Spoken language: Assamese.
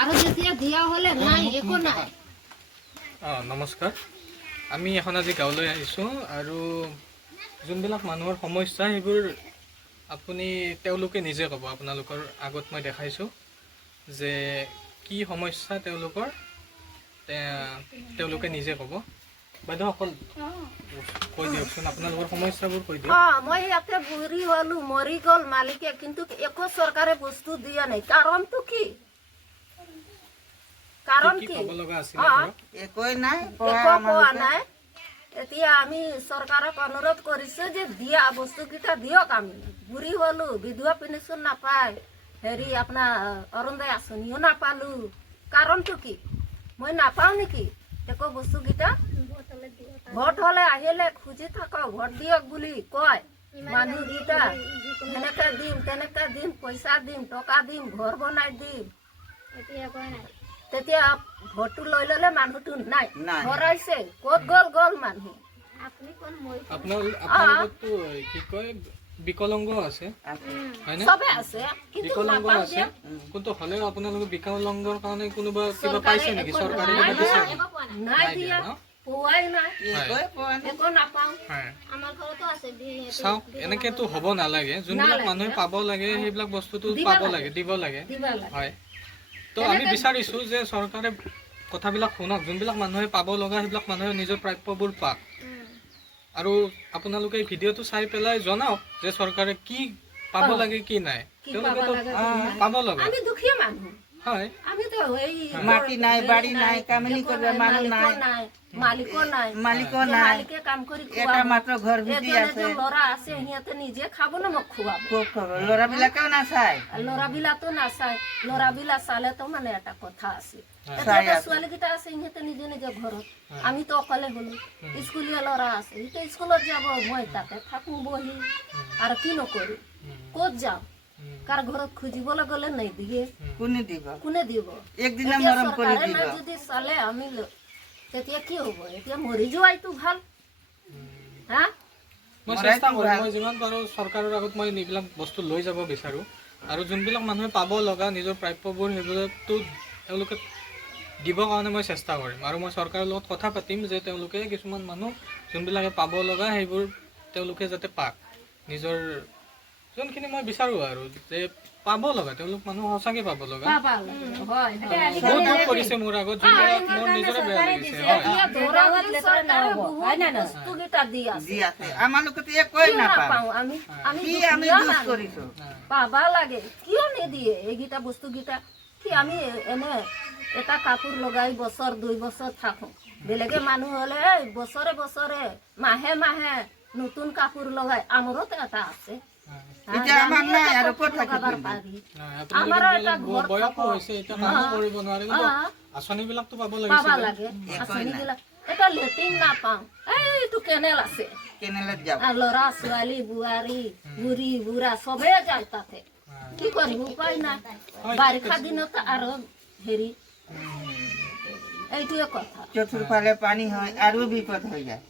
আৰু যেতিয়া দিয়া হলে নাই একো নাই। নমস্কাৰ, আমি এখন আজি গাঁৱলৈ আহিছোঁ আৰু যোনবিলাক মানুহৰ সমস্যা সেইবোৰ আপুনি তেওঁলোকে নিজে ক'ব। আপোনালোকৰ আগত মই দেখাইছোঁ যে কি সমস্যা তেওঁলোকৰ, তেওঁলোকে নিজে ক'ব। বাইদেউসকল কৈ দিয়কচোন, আপোনালোকৰ সমস্যাবোৰ কৈ দিয়ক। মই ইয়াতে বুঢ়ী হলো, মৰি গ'ল মালিকে, কিন্তু একো চৰকাৰে বস্তু দিয়া নাই। কাৰণটো কি? কাৰণ কি? একোই নাই, একো পোৱা নাই। এতিয়া আমি চৰকাৰক অনুৰোধ কৰিছো যে দিয়া বস্তুকেইটা দিয়ক। আমি বুঢ়ী হলো, বিধৱা পেঞ্চন নাপায়, হেৰি আপোনাৰ অৰুণোদয় আঁচনিও নাপালো। কাৰণটো কি? মই নাপাওঁ নেকি একো বস্তুকেইটা? ভোট হলে আহিলে খুজি থাকক, ভোট দিয়ক বুলি কয় মানুহকেইটা। এনেকে দিম, তেনেকে দিম, পইচা দিম, টকা দিম, ঘৰ বনাই দিম। তেতিয়া ভোটটো লৈ ললে মানুহটো নাই, ভৰাইছে ক'ত গ'ল মানুহ। আপোনালোকতো কি কয় বিকলাংগ আছে, হয়নে? চবে আছে, কিন্তু বিকলাংগ নাপাওঁ আছে, যে। কিন্তু হ'লেও আপোনালোকে বিকলাংগৰ কাৰণে কোনোবা কিবা পাইছে নেকি? চৰকাৰে কিবা দিছে নেকি? নাই দিয়া, পোৱাই নাই, একোই পোৱা নাই। একো নাপাওঁ। চাওক, এনেকেতো হ'ব নালাগে। যোনবিলাক মানুহে পাব লাগে সেইবিলাক বস্তুটো পাব লাগে, দিব লাগে। হয়, তো আমি বিচাৰিছোঁ যে চৰকাৰে কথাবিলাক শুনক। যোনবিলাক মানুহে পাব লগা সেইবিলাক মানুহে নিজৰ প্ৰাপ্যবোৰ পাওক। আৰু আপোনালোকে এই ভিডিঅ'টো চাই পেলাই জনাওক যে চৰকাৰে কি পাব লাগে, কি নাই। তেওঁলোকেতো পাব লগা। আমি দুখীয়া মানুহ, হয়, আমিতো এই মাটি নাই, বাড়ি নাই, কামনি কৰিব মানুহ নাই, মালিকো নাই, মালিকো নাই, মালিকে কাম কৰি এটা মাত্ৰ ঘৰ বিটি আছে। ল'ৰা আছে, সিহঁতে নিজে খাব না মোক খুৱাব। খুব খবৰ, ল'ৰাবিলাকেও নাচায়। ল'ৰাবিলাকো নাচায়। ল'ৰাবিলাক চালেতো মানে এটা কথা আছে। ছোৱালীকেইটা আছে, সিহঁতে নিজে নিজে ঘৰত। আমিতো অকলে হলো, স্কুলীয়া ল'ৰা আছে, সিহঁতে স্কুলত যাব, মই তাতে থাকো বহি। আৰু কি নকৰো, ক'ত যাওঁ? কাৰ ঘৰত খুজিবলৈ গ'লে নাই দিয়ে। কোনে দিব? একদিনা এতিয়া মৰম কৰি চৰকাৰে দিব। নাই যদি চালে আমি তেতিয়া কি হ'ব? এতিয়া মৰি যোৱাইতো ভাল। হা, মই চেষ্টা কৰিম, মই যিমান পাৰোঁ চৰকাৰৰ আগত মই এইবিলাক বস্তু লৈ যাব বিচাৰোঁ। আৰু যোনবিলাক মানুহে পাব লগা নিজৰ প্ৰাপ্যবোৰ সেইবিলাকতো তেওঁলোকে দিবৰ কাৰণে মই চেষ্টা কৰিম। আৰু মই চৰকাৰৰ লগত কথা পাতিম যে তেওঁলোকে কিছুমান মানুহ যোনবিলাকে পাব লগা সেইবোৰ তেওঁলোকে যাতে পাওক। নিজৰ যোনখিনি মই বিচাৰোঁ আৰু যে পাব লগা, তেওঁলোক মানুহ সঁচাকৈ পাব লগা। বহুত দুখ কৰিছে মোৰ আগত, যোনবিলাক মোৰ নিজৰে বেয়া লাগিছে। আমালোকেতো একোই নাপাওঁ। আমি দুখ কৰিছো। পাবা লাগে, কিয় নিদিয়ে এইকেইটা বস্তুকেইটা? কি আমি এনে এটা কাপোৰ লগাই বছৰ 2 বছৰ থাকো। বেলেগে মানুহ হলে বছৰে বছৰে মাহে মাহে নতুন কাপোৰ লগাই। আমাৰোতো এটা আছে, আমাৰ নাই আৰু ক'ত থাকিব? আমাৰো এটা ঘৰ আঁচনিবিলাকতো পাব পাবা লাগিছিল। লাগে। আঁচনিবিলাক এটা লেট্ৰিন নাপাওঁ, এইটো কেনেল আছে, কেনেলত যাব। ল'ৰা ছোৱালী বোৱাৰী বুঢ়ী বুঢ়া চবে যায় তাতে। কি কৰিম, উপায় নাই। বাৰিষা দিনত আৰু হেৰি, এইটোৱে কথা। চতুৰ্ফালে পানি হয়, আৰো বিপদ হয়ে যায়।